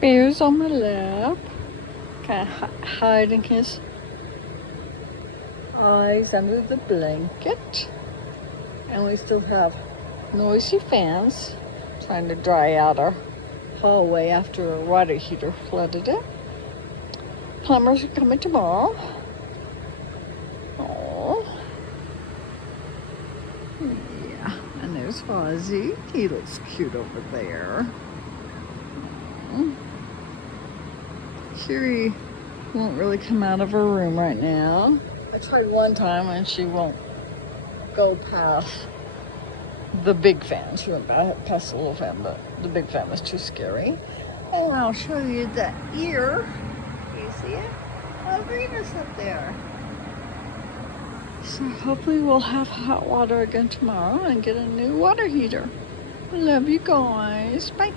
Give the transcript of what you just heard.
Bear's on my lap, kind of hiding his eyes under the blanket. And we still have noisy fans trying to dry out our hallway after a water heater flooded it. Plumbers are coming tomorrow. Oh, yeah. And there's Fozzie. He looks cute over there. Curie won't really come out of her room right now. I tried one time and she won't go past the big fan. She went past the little fan, but the big fan was too scary. And I'll show you the ear. You see it? Oh, Venus up there. So hopefully we'll have hot water again tomorrow and get a new water heater. Love you guys. Bye.